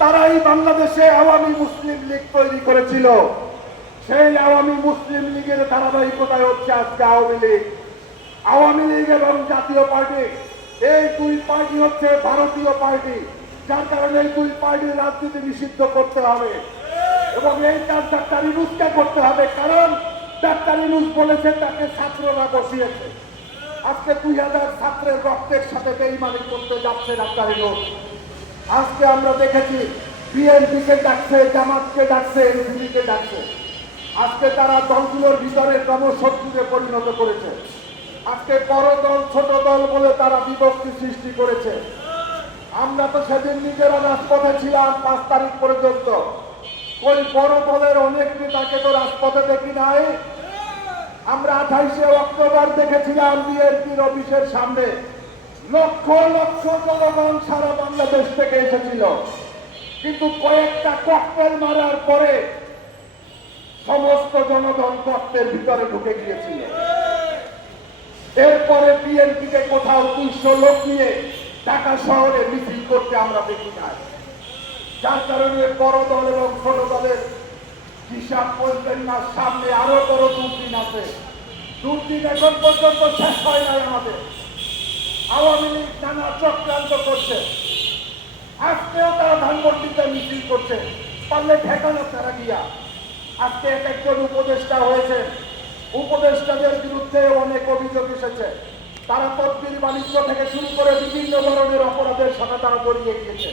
তারাই বাংলাদেশে আওয়ামী মুসলিম লীগ তৈরি করেছিল। সেই আওয়ামী মুসলিম লীগের ধারাবাহিকতায় হচ্ছে আজকে আওয়ামী লীগ। আওয়ামী লীগ এবং জাতীয় পার্টি, এই দুই পার্টি হচ্ছে ভারতীয় পার্টি, যার কারণে এই দুই পার্টির রাজনীতি নিষিদ্ধ করতে হবে এবং এই কাজ ডাক্তার ইউনূসকে করতে হবে। কারণ ডাক্তার ইউনূস বলেছে তাকে ছাত্ররা বসিয়েছে। আজকে 2000 ছাত্রের রক্তের সাথে বেইমানি করতে যাচ্ছে ডাক্তার ইউনূস। আজকে আমরা দেখেছি বিএনপিকে ডাকছে, জামাতকে ডাকছে, এনসিপিকে ডাকছে। আজকে তারা দলগুলোর ভিতরে ক্রমশত্রুতে পরিণত করেছে। আজকে বড় দল ছোট দল বলে তারা বিভক্তি সৃষ্টি করেছে। আমরা তো সেদিন নিজেরা রাজপথে ছিলাম 5 তারিখ পর্যন্ত। ওই বড় দলের অনেক নেতাকে তো রাজপথে দেখি নাই। আমরা 28শে অক্টোবর দেখেছিলাম বিএনপির অফিসের সামনে লক্ষ লক্ষ জনগণ সারা বাংলাদেশ থেকে এসেছিল, কিন্তু কয়েকটা ককটেল মারার পরে সমস্ত জনগণ গর্তের ভিতরে ঢুকে গিয়েছিল। এরপরে বিএনপিকে কোথাও 200 লোক নিয়ে ঢাকা শহরে মিছিল করতে আমরা দেখি নাই। যার কারণে বড় দল এবং ছোট দলের হিসাব করবেন না, সামনে আরো বড় দুর্দিন আছে। দুর্দিন এখন পর্যন্ত শেষ হয় নাই আমাদের। আওয়ামী লীগ নানা চক্রান্ত করছে। আজকেও তারা ধানমন্ডিতে মিছিল করছে, পারলে ঠেকানো তারা গিয়া। আজকে এক একজন উপদেষ্টা হয়েছে, উপদেষ্টাদের বিরুদ্ধে অনেক অভিযোগ এসেছে। তারা তদবির বাণিজ্য থেকে শুরু করে বিভিন্ন ধরনের অপরাধের সাথে তারা জড়িয়ে গিয়েছে।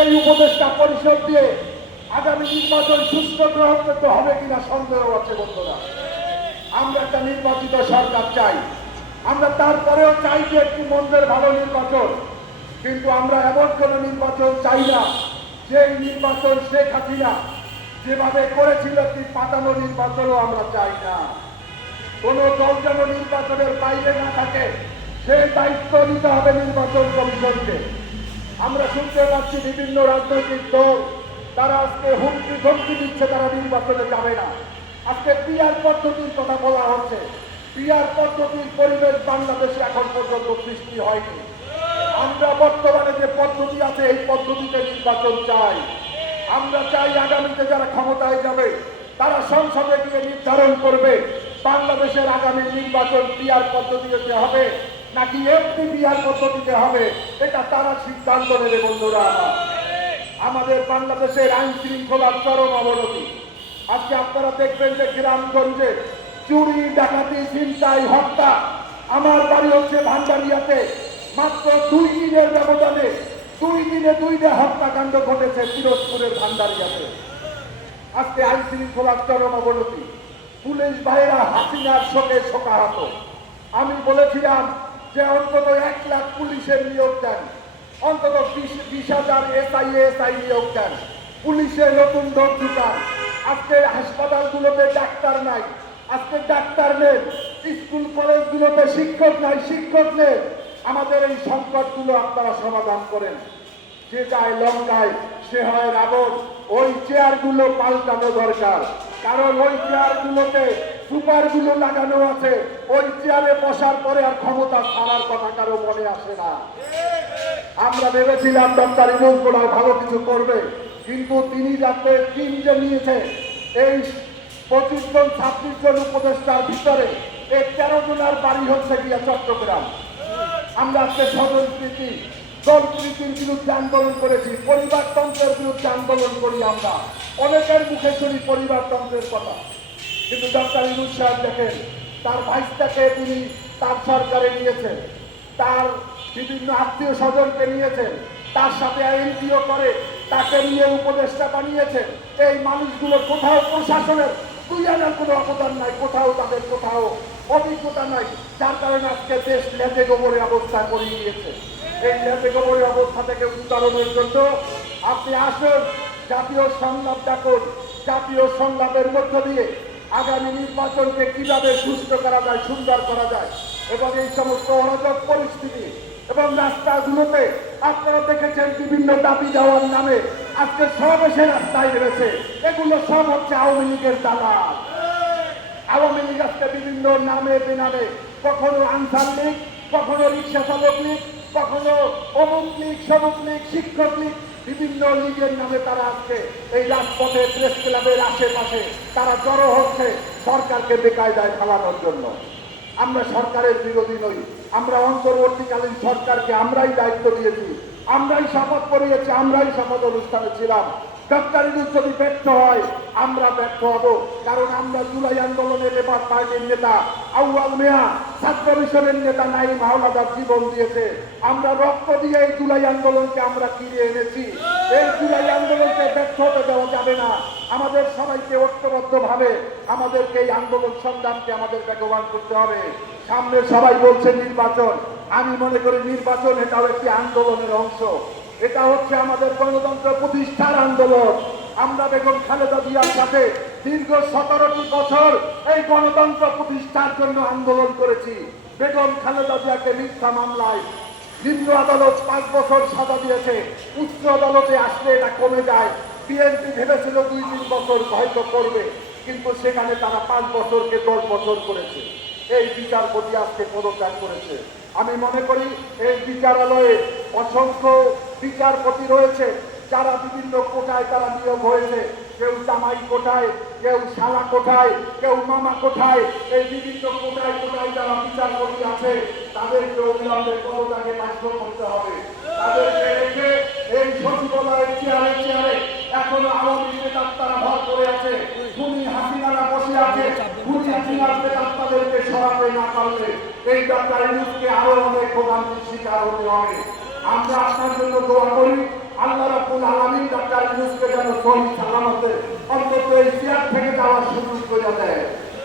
এই উপদেষ্টা পরিষদ দিয়ে আগামী নির্বাচন সুষ্ঠু গ্রহণ করতে হবে কিনা সন্দেহ আছে বন্ধুরা। আমরা একটা নির্বাচিত সরকার চাই, আমরা তারপরেও চাই যে একটি মন্দের ভালো নির্বাচন, কিন্তু আমরা এমন কোন নির্বাচন চাই না যে নির্বাচন শেখ হাসিনা যেভাবে করেছিল একটি পাতানো নির্বাচনও আমরা চাই না। কোন দল যেন নির্বাচনের বাইরে না থাকে, সেই দায়িত্ব নিতে হবে নির্বাচন কমিশনকে। আমরা শুনতে পাচ্ছি বিভিন্ন রাজনৈতিক দল তারা আজকে হুমকি ধমকি দিচ্ছে, তারা নির্বাচনে যাবে না। আজকে পিআর পদ্ধতির কথা বলা হচ্ছে। পিআর পদ্ধতির পরিবেশ বাংলাদেশে এখন পর্যন্ত সৃষ্টি হয়নি। আমরা বর্তমানে যে পদ্ধতি আছে এই পদ্ধতিতে নির্বাচন চাই। আমরা চাই আগামীতে যারা ক্ষমতায় যাবে তারা সংসদে গিয়ে নির্ধারণ করবে বাংলাদেশের আগামী নির্বাচন পিআর পদ্ধতিতে হবে নাকি এমপি পিআর পদ্ধতিতে হবে। এটা তারা সিদ্ধান্ত নেবে বন্ধুরা। আমাদের বাংলাদেশের আইন শৃঙ্খলার চরম অবনতি। আজকে আপনারা দেখবেন যে গ্রামগঞ্জে চুরি, ডাকাতি, ছিনতাই, হত্যা। আমার বাড়ি হচ্ছে ভান্ডারিয়াতে, মাত্র 2 দিনের ব্যবধানে 2 দিনে 2টা হত্যাকাণ্ড ঘটেছে পিরোজপুরের ভান্ডারিয়াতে। আজকে আইন শৃঙ্খলার চরম অবনতি। পুলিশ ভাইরা হাসিনার শোকে শোকাহত। আমি বলেছিলাম যে অন্তত 1 লাখ পুলিশের নিয়োগ দেন, অন্তত 20,000 এসআই নিয়োগ দেন, পুলিশের নতুন দর ঢুকান। আজকে হাসপাতালগুলোতে ডাক্তার নাই, আজকে ডাক্তার নেই। স্কুল কলেজগুলোতে শিক্ষক নাই, শিক্ষক নেই। আমাদের এই সংকটগুলো আপনারা সমাধান করেন। যে যায় লঙ্কায় সে হয় রাবণ। ওই চেয়ারগুলো পাল্টানো দরকার, কারণ ওই চেয়ারগুলোতে সুপারগুলো লাগানো আছে। ওই চেয়ারে বসার পরে আর ক্ষমতা ছাড়ার কথা কারো মনে আসে না। আমরা ভেবেছিলাম ডক্টর ইউনূস বলে ভালো কিছু করবে, কিন্তু তিনি যাতে টিম যে নিয়েছে এই 25 জন 26 জন উপদেষ্টার ভিতরে এই 13 জনের বাড়ি হচ্ছে গিয়া চট্টগ্রাম। আমরা আজকে স্বজনপ্রীতি, দলপ্রীতির বিরুদ্ধে আন্দোলন করেছি, পরিবারতন্ত্রের বিরুদ্ধে আন্দোলন করি। আমরা অনেকের মুখে শুনি পরিবারতন্ত্রের কথা, কিন্তু ডক্টর ইউনূস সাহেব দেখেন তার ভাইস্তাকে তিনি তার সরকারে নিয়েছেন, তার বিভিন্ন আত্মীয় স্বজনকে নিয়েছেন, তার সাথে এনজিও করে তাকে নিয়ে উপদেষ্টা বানিয়েছেন। এই মানুষগুলো কোথাও প্রশাসনের 2 আনার কোনো অবদান নাই, কোথাও তাদের কোথাও অভিজ্ঞতা নাই, যার কারণে আজকে দেশ লেজে গোবরে অবস্থা করে নিয়েছে। এই লেজে গোবরের অবস্থা থেকে উত্তরণের জন্য আপনি আসুন, জাতীয় সংলাপ ডাকুন। জাতীয় সংলাপের মধ্য দিয়ে আগামী নির্বাচনকে কিভাবে সুস্থ করা যায়, সুন্দর করা যায়, এবং এই সমস্ত অরাজক পরিস্থিতি এবং রাস্তাগুলোতে আপনারা দেখেছেন বিভিন্ন দাবি দেওয়ার নামে আজকে সব এসে রাস্তায় নেমেছে। এগুলো সব হচ্ছে আওয়ামী লীগের দালাল। আওয়ামী লীগ আজকে বিভিন্ন নামে বেনামে, কখনো আনসার লীগ, কখনো রিক্সা চালক লীগ, কখনো অমুক লীগ, সমুক লীগ, শিক্ষক লীগ, বিভিন্ন লীগের নামে তারা আজকে এই রাজপথে প্রেস ক্লাবের আশেপাশে তারা জড়ো হচ্ছে সরকারকে বেকায়দায় ফেলানোর জন্য। আমরা সরকারের বিরোধী নই, আমরা অন্তর্বর্তীকালীন সরকারকে আমরাই দায়িত্ব দিয়েছি, আমরাই শপথ করিয়েছি, আমরাই শপথ অনুষ্ঠানে ছিলাম। ডক্টর ইউনূস যদি ব্যর্থ হয় আমরা ব্যর্থ হব, কারণ আমরা জুলাই আন্দোলনের লেবার পার্টির নেতা আউয়াল মিয়া, ছাত্র মিশনের নেতা নাঈম হাওলাদার জীবন দিয়েছে, আমরা রক্ত দিয়ে এই জুলাই আন্দোলনকে আমরা ফিরে এনেছি। এই জুলাই আন্দোলনকে ব্যর্থ হতে দেওয়া যাবে না। আমাদের সবাইকে ঐক্যবদ্ধভাবে আমাদেরকে এই আন্দোলন সংগ্রামকে আমাদের বেগবান করতে হবে। সামনে সবাই বলছে নির্বাচন, আমি মনে করি নির্বাচন এটাও একটি আন্দোলনের অংশ। এটা হচ্ছে আমাদের গণতন্ত্র প্রতিষ্ঠার আন্দোলন। আমরা বেগম খালেদা জিয়ার সাথে দীর্ঘ 17টি বছর এই গণতন্ত্র প্রতিষ্ঠার জন্য আন্দোলন করেছি। বেগম খালেদা জিয়াকে মিথ্যা মামলায় নিম্ন আদালত 5 বছর সাজা দিয়েছে, উচ্চ আদালতে আসলে এটা কমে যায়। বিএনপি ভেবেছিল 2-3 বছর হয়তো করবে, কিন্তু সেখানে তারা 5 বছরকে 10 বছর করেছে। এই বিচারপতি আজকে পদত্যাগ করেছে। আমি মনে করি এই বিচারালয়ে অসংখ্য বিচারপতি রয়েছে যারা বিভিন্ন কোটায় তারা নিয়োগ হয়েছে, কেউ জামাই কোটায়, কেউ শালা কোটায়, কেউ মামা কোটায়, এই বিভিন্ন কোটায় কোটায় যারা বিচারপতি আছে তাদেরকে অবিলম্বে পদত্যাগে বাধ্য করতে হবে। তাদেরকে রেখে এই সচিবালয়ের চেয়ারে চেয়ারে এখনো আওয়ামী নেতা তারা ভর করে আছে, খুনি হাসিনারা বসে আছে, খুনি হাসিনার নেতা তাদেরকে সরাতে না পারলে এই ডক্টর ইউনূসকে আরো অনেক ভোগান্তির শিকার হতে হবে। আমরা আপনার জন্য দোয়া করি, আল্লাহ রাব্বুল আলামিন ডক্টর ইউনূসকে যেন সহি সালামতে অন্তত এই চেয়ার থেকে যাওয়ার সুযোগ করে দেয়।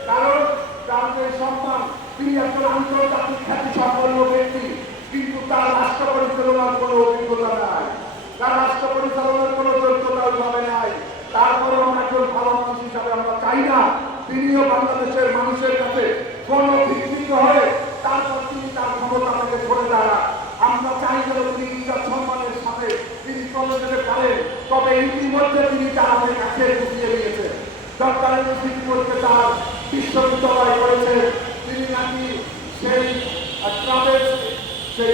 কারণ তার যে সম্মান, তিনি একজন আন্তর্জাতিক খ্যাতি সম্পন্ন ব্যক্তি, কিন্তু তার রাষ্ট্র পরিচালনার কোনো অভিজ্ঞতা নাই, তার রাষ্ট্র পরিচালনার কোনো যোগ্যতা ওইভাবে নাই। তারপরেও আমরা একজন ভালো মানুষ হিসাবে আমরা চাই না তিনিও বাংলাদেশের মানুষের কাছে কোনো ভিত্তিত হয়ে তারপর তিনি তার ক্ষমতা থেকে সরে দাঁড়ান। আমরা চাই যেন তিনি ইজ্জত সম্মানের সাথে তিনি চলে যেতে পারেন, তবে ইতিমধ্যে তিনি তার কাছে গুছিয়ে দিয়েছেন। ডক্টর ইউনূস ইতিমধ্যে তার বিশ্ববিদ্যালয় করেছে, তিনি নাকি সেই ট্রাভেলস সেই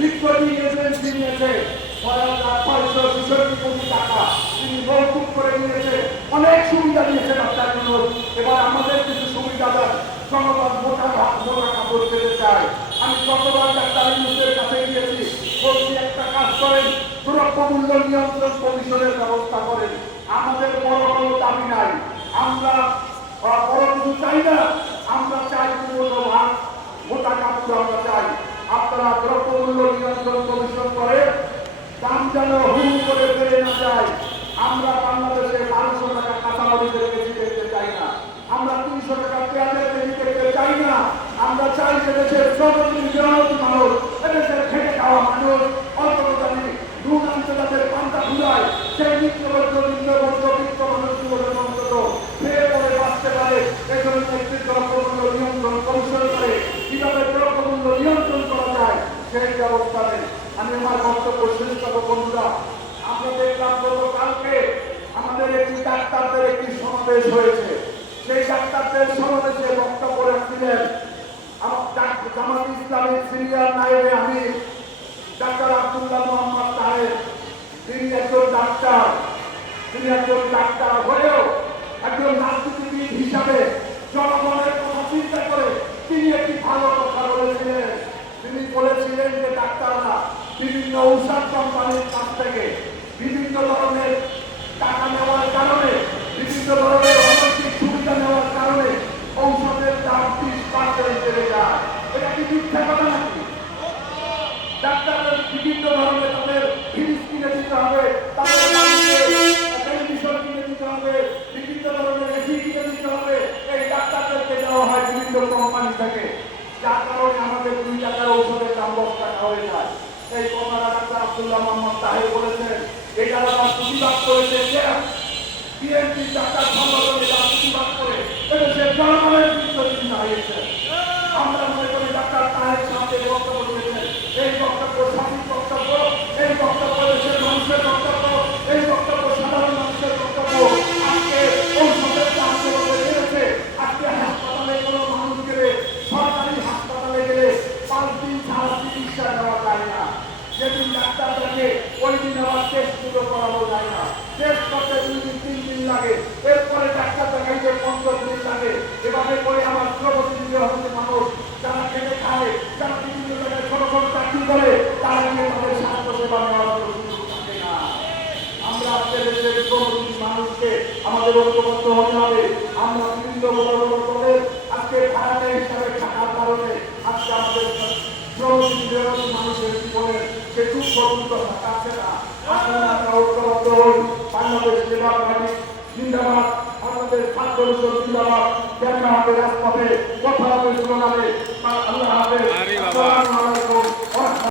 রিক্রুটিং এজেন্সি নিয়েছে 6,500 কোটি টাকা তিনি মৌকুব করে নিয়েছে, অনেক সুবিধা দিয়েছে ডক্টর ইউনূস। এবার আমাদের কিছু সুবিধা দেন, জনগণ মোটা কাপড় পেতে চায়। আমি গতবার ডক্টর ইউনূসের কাছে গিয়েছি, বলছি একটা কাজ করেন, দ্রব্যমূল্য নিয়ন্ত্রণ কমিশনের ব্যবস্থা করেন। আমাদের বড় কোনো দাবি নাই, আমরা বড় কিছু চাই না, আমরা চাই মোটা কাপড় আমরা চাই। আপনারা দ্রব্যমূল্য নিয়ন্ত্রণ কমিশন করে দাম যেন হুম করে বেড়ে না যায়। আমরা বাংলাদেশে 1200 টাকা কাঁচামরিচের কেজি দেখতে চাই না, আমরা 300 টাকা পেঁয়াজের কেজি দেখতে চাই না। আমরা চাই যে দেশের শ্রমজীবী মানুষ, এদেশের খেটে খাওয়া মানুষ, অল্পদানি নুন আনতে তাদের পান্তা ঘুরায়, সেই নিত্যবদ্ধ নিম্নবদ্ধ মানুষগুলো অন্তত ফের করে বাঁচতে পারে। এই জন্য একটি দ্রব্যমূল্য নিয়ন্ত্রণ কমিশন করে কিভাবে দ্রব্যমূল্য নিয়ন্ত্রণ করা যায় সেই ব্যবস্থা নেই। আমি আমার বক্তব্য শেষ করবো। বন্ধুরা, আমরা দেখলাম গতকালকে আমাদের একটি ডাক্তারদের একটি সমাবেশ হয়েছে, সেই ডাক্তারদের সমাবেশে বক্তব্য রাখছিলেন জামাত ইসলামের সিনিয়র নায়েবে আমির ডাক্তার আব্দুল্লাহ মোহাম্মদ তাহের। তিনি একজন ডাক্তার হয়েও একজন রাজনীতিবিদ হিসাবে জনগণের কথা চিন্তা করে তিনি একটি ভালো কথা বলেছিলেন। তিনি বলেছিলেন যে ডাক্তাররা বিভিন্ন ঔষধ কোম্পানির কাছ থেকে বিভিন্ন ধরনের টাকা নেওয়ার কারণে, বিভিন্ন ধরনের অনৈতিক সুবিধা নেওয়ার কারণে ঔষধের দাম 30% বেড়ে যায়। এটা কি মিথ্যা কথা নাকি? ডাক্তারদের বিভিন্ন ধরনের তাদের ফিরিজ কিনে দিতে হবে, তাদের টেলিভিশন কিনে দিতে হবে, বিভিন্ন ধরনের এসি কিনে দিতে হবে, এই ডাক্তারদেরকে দেওয়া হয় বিভিন্ন কোম্পানি থেকে, যার কারণে আমাদের 2 টাকার ঔষধের দাম 10 টাকা হয়ে যায়। এই কথাটা ডাক্তার আব্দুল্লাহ মোহাম্মদ তাহের বলেছেন। এটা আবার প্রতিবাদ করেছে বিএনপি ডাক্তার সংগঠনে তারা প্রতিবাদ করে এদেশের জনগণের বিরুদ্ধে তিনি দাঁড়িয়েছেন। আমরা মনে করি ডাক্তার তাহের সামনে বক্তব্য দিয়েছেন, এই বক্তব্য সঠিক বক্তব্য, এই বক্তব্য দেশের মানুষের বক্তব্য, এই বক্তব্য সাধারণ মানুষের বক্তব্য। আজকে ঔষধের দাম যেভাবে বেড়েছে, আজকে হাসপাতালে কোনো মানুষ গেলে, সরকারি হাসপাতালে গেলে 5 দিন ছাড়া চিকিৎসা দেওয়া টেস্টগুলো করানো যায় না। টেস্ট করতে 2 দিন 3 দিন লাগে, এরপরে ডাক্তার দেখাইতে 15 দিন লাগে। এভাবে করে আমার শ্রমজীবী হচ্ছে মানুষ যারা খেতে খায়, যারা বিভিন্ন জায়গায় ছোট ছোট চাকরি করে, তারা নিয়ে তাদের স্বাস্থ্য সেবা নেওয়ার কোনো সুযোগ থাকে না। আমরা আজকে দেশের শ্রমজীবী মানুষকে আমাদের ঐক্যবদ্ধ হতে হবে। আমরা বিভিন্ন বড় বড় দলের আজকে ভাড়াটে হিসাবে থাকার কারণে আজকে আমাদের শ্রমজীবী মানুষের জীবনের সে দুঃখ থাকছে না। আসুন আমরা ঐক্যবদ্ধ হই। বাংলাদেশ লেবার পার্টি জিন্দাবাদ, আমাদের ছাত্র পরিষদ জিন্দাবাদ। দেখা হবে রাজপথে, কথা হবে স্লোগানে। আল্লাহ হাফেজ।